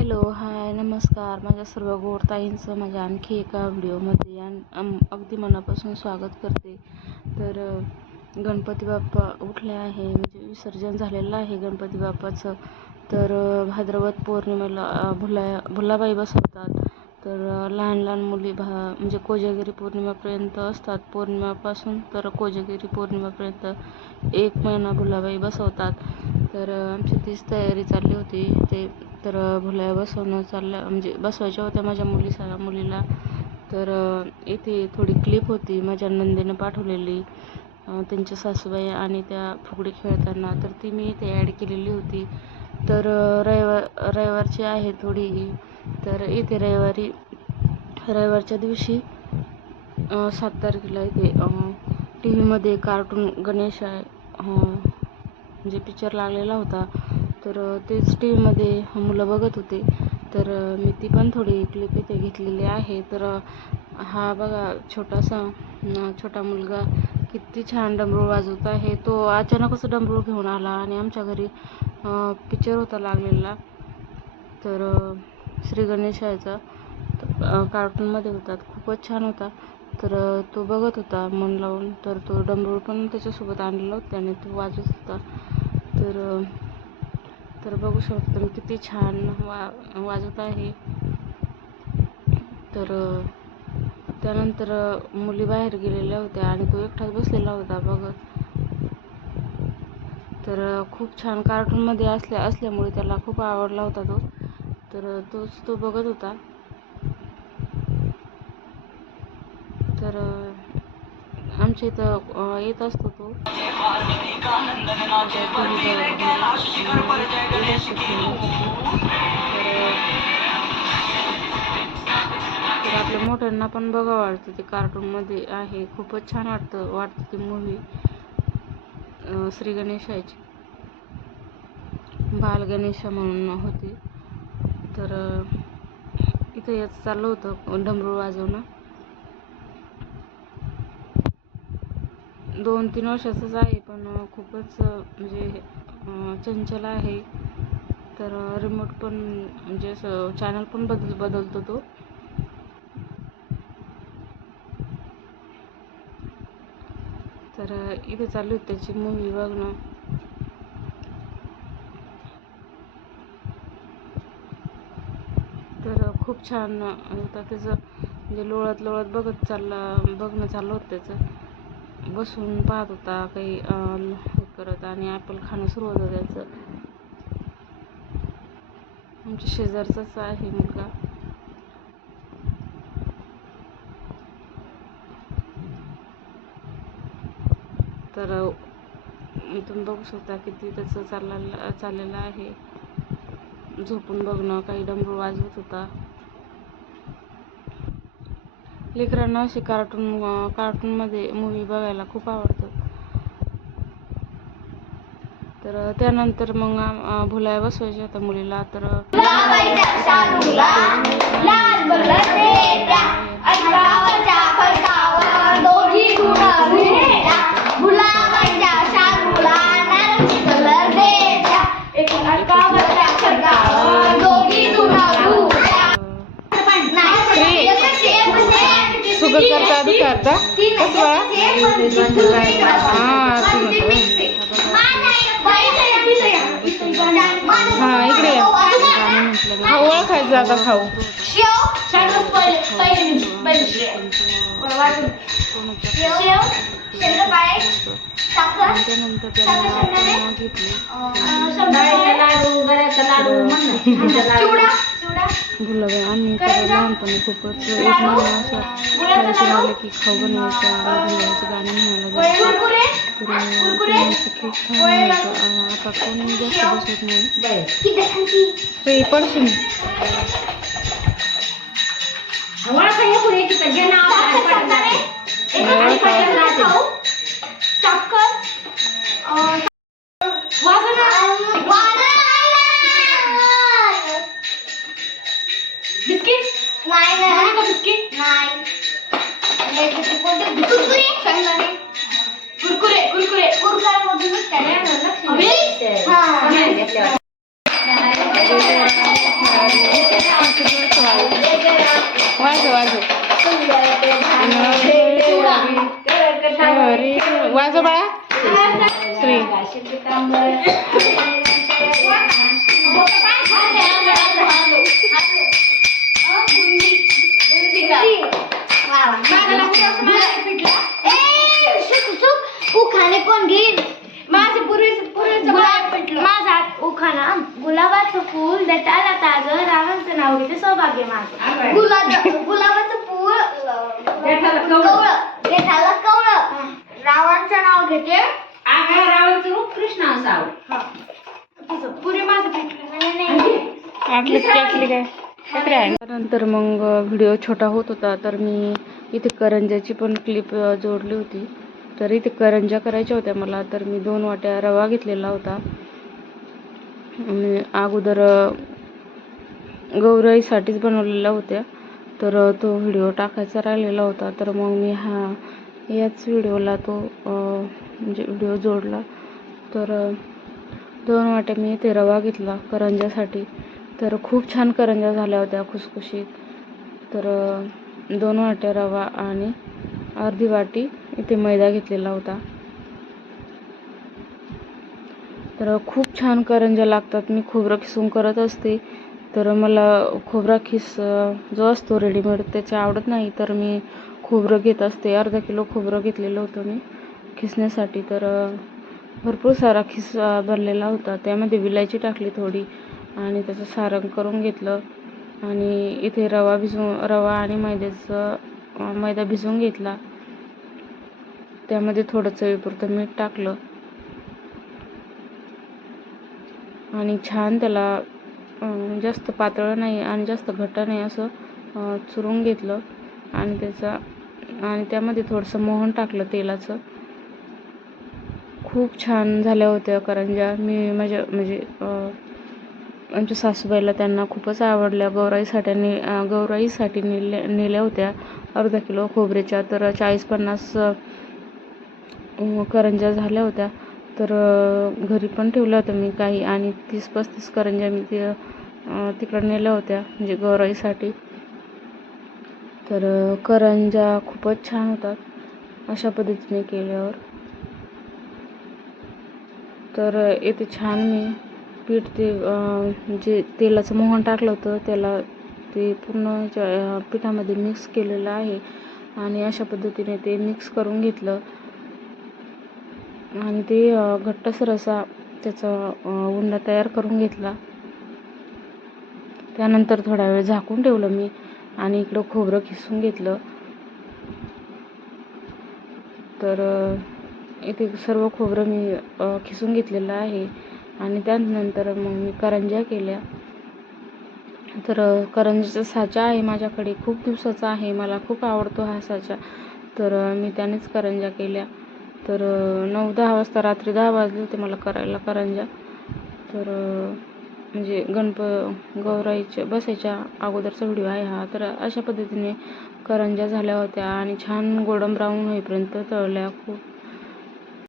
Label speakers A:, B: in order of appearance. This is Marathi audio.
A: हॅलो हाय नमस्कार. माझ्या सर्व गोडताईंचं माझ्या म्हणजे आणखी एका व्हिडिओमध्ये अगदी मनापासून स्वागत करते. तर गणपती बाप्पा उठले आहे. म्हणजे विसर्जन झालेलं आहे गणपती बाप्पाचं. तर भाद्रवत पौर्णिमेला भुला भुलाबाई बसवतात. तर लहान लहान मुली भा म्हणजे कोजागिरी पौर्णिमेपर्यंत असतात. पौर्णिमेपासून तर कोजागिरी पौर्णिमेपर्यंत एक महिना भुलाबाई बसवतात. तर आमची तीच तयारी चालली होती. ते तर भुलाया बसवणं चाललं म्हणजे बसवायच्या होत्या माझ्या मुली सा मुलीला. तर इथे थोडी क्लिप होती माझ्या नंदीनं पाठवलेली त्यांच्या सासूबाई आणि त्या फुगडी खेळताना. तर ती मी इथे ॲड केलेली होती. तर रविवार रविवारची आहे थोडी तर इथे रविवारी रविवारच्या दिवशी सात तारखेला इथे टी व्हीमध्ये कार्टून गणेश आहे म्हणजे पिक्चर लागलेला होता. तर तेच टी व्हीमध्ये मुलं बघत होते. तर मी ती पण थोडी क्लिप इथे घेतलेली आहे. तर हा बघा छोटासा छोटा मुलगा किती छान डमरू वाजवत आहे. तो अचानकच डमरू घेऊन आला आणि आमच्या घरी पिक्चर होता लागलेला. तर श्री गणेशाचा कार्टूनमध्ये होता. खूपच छान होता. तर तो बघत होता मन लावून. तर तो डमरू पण त्याच्यासोबत आणलेला होता त्याने तो वाजत होता. तर तर बघू शकता तुम्ही किती छान वा वाजत आहे. तर त्यानंतर मुली बाहेर गेलेल्या होत्या आणि तो एकटाच बसलेला होता बघत तर खूप छान कार्टूनमध्ये असल्या असल्यामुळे त्याला खूप आवडला होता तो. तर तोच तो बघत होता. तर आमच्या इथं येत असतो तो. तर आपल्या मोठ्यांना पण बघा वाटतं ते कार्टूनमध्ये आहे. खूपच छान वाटतं वाटतं ती मूवी श्री गणेशाची. बाल गणेशा म्हणून होती. तर इथं याचं चाललं होतं डमरू वाजवणं. दोन तीन वर्षाचंच आहे पण खूपच म्हणजे चंचल आहे. तर रिमोट पण म्हणजे असं चॅनल पण बदल बदलतो तो. तर इथे चालू होती त्याची मूवी बघणं. तर खूप छान होता त्याचं म्हणजे लोळत लोळत बघत चालला बघणं चाललं होतं त्याचं. बसून पाहत होता काही हे करत आणि ॲपल खाणं सुरू होतं त्याचं. आमच्या शेजारचाच आहे मुलगा. तर अ, इथून बघू शकता किती त्याचं चाललेलं चाललेलं आहे. झोपून बघणं काही डमरू वाजवत होता. लेकरांना असे कार्टून कार्टूनमध्ये मूवी बघायला खूप आवडतं. तर त्यानंतर मग भुलाय बसवायचे बसवायच्या होत्या मुलीला तर करता दुखता कसं हा इकडे या. गाणं म्हटलं हा ओळखायचं आता खाऊ.
B: पहिले पहिले शेव शेव शंकरपाळे साखर
A: आपण घेतली
B: शंकरपाळे लाडू गऱ्याचा लाडू चिवडा चिवडा.
A: गुलाबी आम्ही तर लहानपणी खूपच एक महिना असं शाळेतून आले की खाऊ बनवायचा गुलाबाचं गाणं म्हणायला जायचं
B: कुरकुरे
A: तर त्यांचं खूप छान होतं अं, आता कोणी जास्त बसत नाही
B: किती खायची
A: ते पडशील
B: कुरकुरे
A: वाजव बाळा. श्री.
B: उखाणे कोण घेईन माझे पूर्वी पूर्वीचं माझा उखाणा गुलाबाचं फूल देताला ताज रावांचं नाव घेते सौभाग्य माझं गुलाब गुलाबाचं फूल रावांचं नाव घेते.
C: आगा रावणचं रूप कृष्ण असावं.
B: पुरी माझं
A: काय काय त्यानंतर मग व्हिडिओ छोटा होत होता तर मी इथे करंजाची पण क्लिप जोडली होती. तर इथे करंजा करायच्या होत्या मला तर मी दोन वाट्या रवा घेतलेला होता. आणि अगोदर गौराईसाठीच बनवलेल्या होत्या. तर तो व्हिडिओ टाकायचा राहिलेला होता. तर मग मी हा याच व्हिडिओला तो म्हणजे व्हिडिओ जोडला. तर दोन वाटे मी इथे रवा घेतला करंजासाठी तर खूप छान करंजा झाल्या होत्या खुसखुशीत. तर दोन वाट्या रवा आणि अर्धी वाटी इथे मैदा घेतलेला होता. तर खूप छान करंजा लागतात. मी खोबरं खिसून करत असते. तर मला खोबरा खिस जो असतो रेडीमेड त्याचे आवडत नाही. तर मी खोबरं घेत असते. अर्धा किलो खोबरं घेतलेलं होतं मी खिसण्यासाठी. तर भरपूर सारा खिस भरलेला होता. त्यामध्ये विलायची टाकली थोडी आणि त्याचं सारण करून घेतलं. आणि इथे रवा भिजवून रवा आणि मैद्याचं मैदा भिजवून घेतला. त्यामध्ये थोडं चवीपुरतं मीठ टाकलं. आणि छान त्याला जास्त पातळ नाही आणि जास्त घट्ट नाही असं चुरून घेतलं. आणि त्याचा आणि त्यामध्ये थोडंसं मोहन टाकलं तेलाचं. खूप छान झाल्या होत्या करंज्या मी माझ्या म्हणजे आमच्या सासूबाईला त्यांना खूपच आवडल्या. गौराईसाठी ने गौराईसाठी नेल्या नेल्या होत्या. अर्धा किलो खोबऱ्याच्या तर चाळीस पन्नास करंज्या झाल्या होत्या. तर घरी पण ठेवल्या होत्या मी काही. आणि तीस पस्तीस करंज्या मी ते तिकडं नेल्या होत्या म्हणजे गौराईसाठी. तर करंज्या खूपच छान होतात अशा पद्धतीने केल्यावर. तर येथे छान मी पीठ ते जे तेलाचं मोहन टाकलं होतं त्याला ते पूर्ण ज्या, पिठामध्ये मिक्स केलेलं आहे आणि अशा पद्धतीने ते मिक्स करून घेतलं. आणि ते घट्टसर असा त्याचा उंडा तयार करून घेतला. त्यानंतर थोडा वेळ झाकून ठेवलं मी. आणि इकडं खोबरं खिसून घेतलं. तर इथे सर्व खोबरं मी खिसून घेतलेलं आहे. आणि त्यानंतर मग मी करंज्या केल्या. तर करंजीचा साचा आहे माझ्याकडे. खूप दिवसाचा आहे. मला खूप आवडतो हा साचा. तर मी त्यानेच करंज्या केल्या. तर नऊ दहा वाजता रात्री दहा वाजले होते मला करायला करंज्या. तर म्हणजे गणप गौराईच्या बसायच्या अगोदरचा व्हिडिओ आहे हा. तर अशा पद्धतीने करंज्या झाल्या होत्या आणि छान गोडम ब्राऊन होईपर्यंत तळल्या खूप